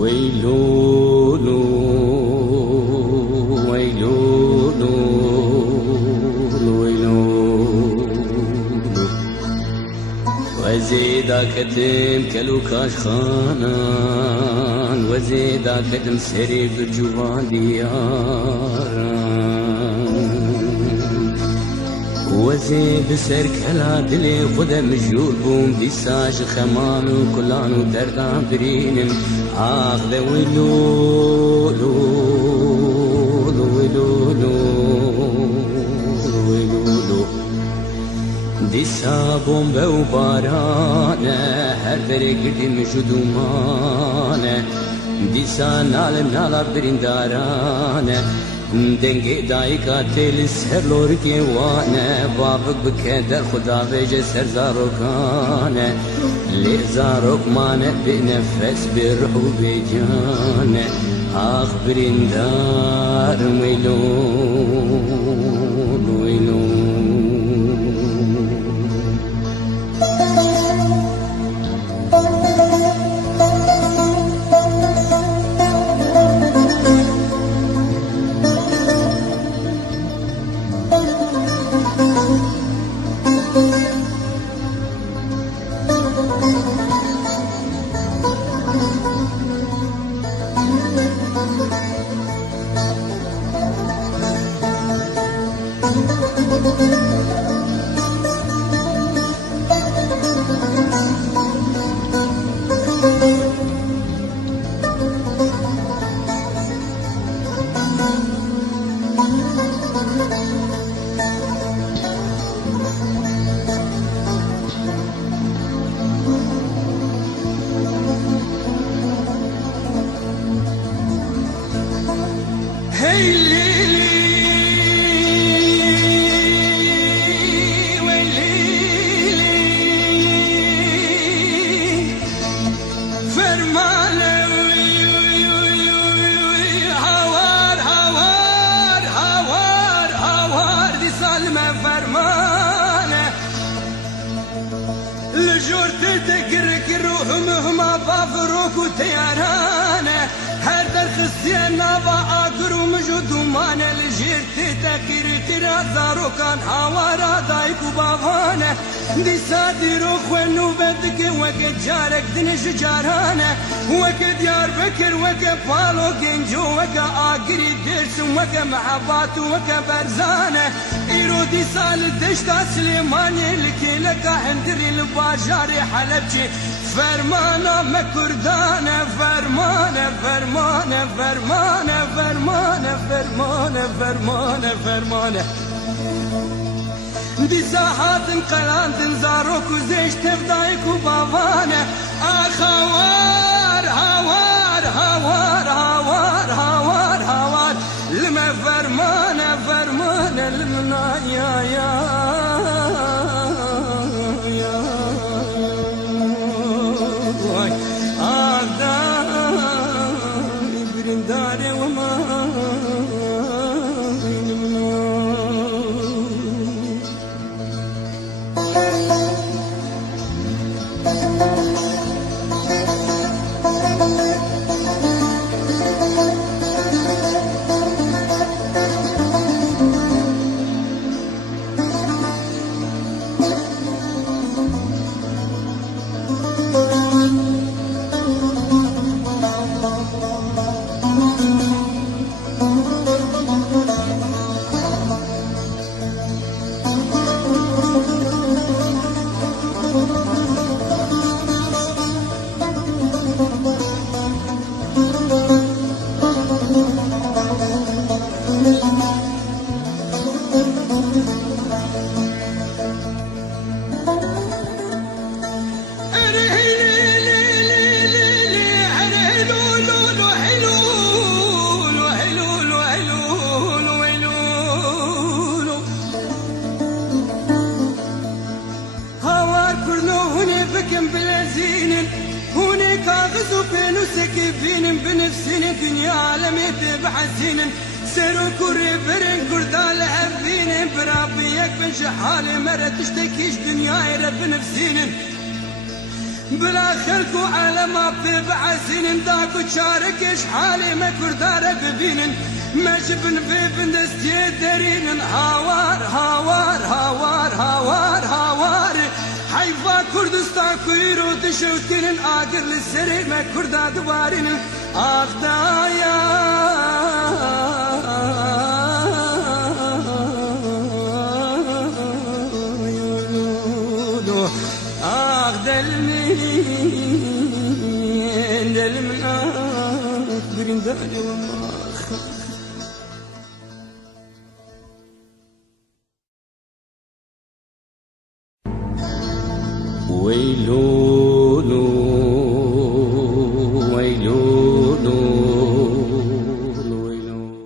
ويلولو ويلولو ويلولو وزيدا كتم كلوكاش خانان وزيدا كتم سري بالجوان دياران وزي بسر كلا دلي خدا مجول بوم بيساج خمان وكلانو دردان برينم آخذ ويلولو ويلولو ويلولو ديسا بومبا وبارانا هر فرق دم جدومانا ديسا نالم نالا برندارانا دنگی دایکا تیل سر لورکی وانه بابک بکده خدا ویجه سر زاروکانه لی زاروک مانه بی نفس بی روح و بی جانه آخ برندار ویلون ویلون وتيارانه هر در خسينا باقر ومجدومانه لجيرت تكير ترى زاروكان حوارا دايكو بابانه دي ساديرو خوينو بدك وك جارك دنش جارانه وك ديار بكر وك بالو جنجو وك اقري درس وك محبات وك برزانه ايرو دي سال دشتا سليماني لكي لك هندري الباجاري حلبجي فرمانه مكردانه فرمانه فرمانه فرمانه فرمانه فرمانه فرمانه فرمانه دي ساحات قلان زاروك وزيش تفدايك وبابانه اخوار هوار هوار هوار هوار هوار لما فرمانه فرمانه لمنا يا سكفين بنفسين دنيا عالمي بحزين سيرو كوري برن كردال هفين برابيك بن شحالي مرة تشتكيش دنيا رب نفسين بلا خلق وعلما في بعسين داكو تشارك حالي ما كردارك ببينن ما جبن في بندستي درين هاوار هاوار هاوار هاوار هاوار حيفا كردستان كويرو تشوتين آقر للسري ما كردا دوارين آخدايا دلمن برين دالي وماخ ويلو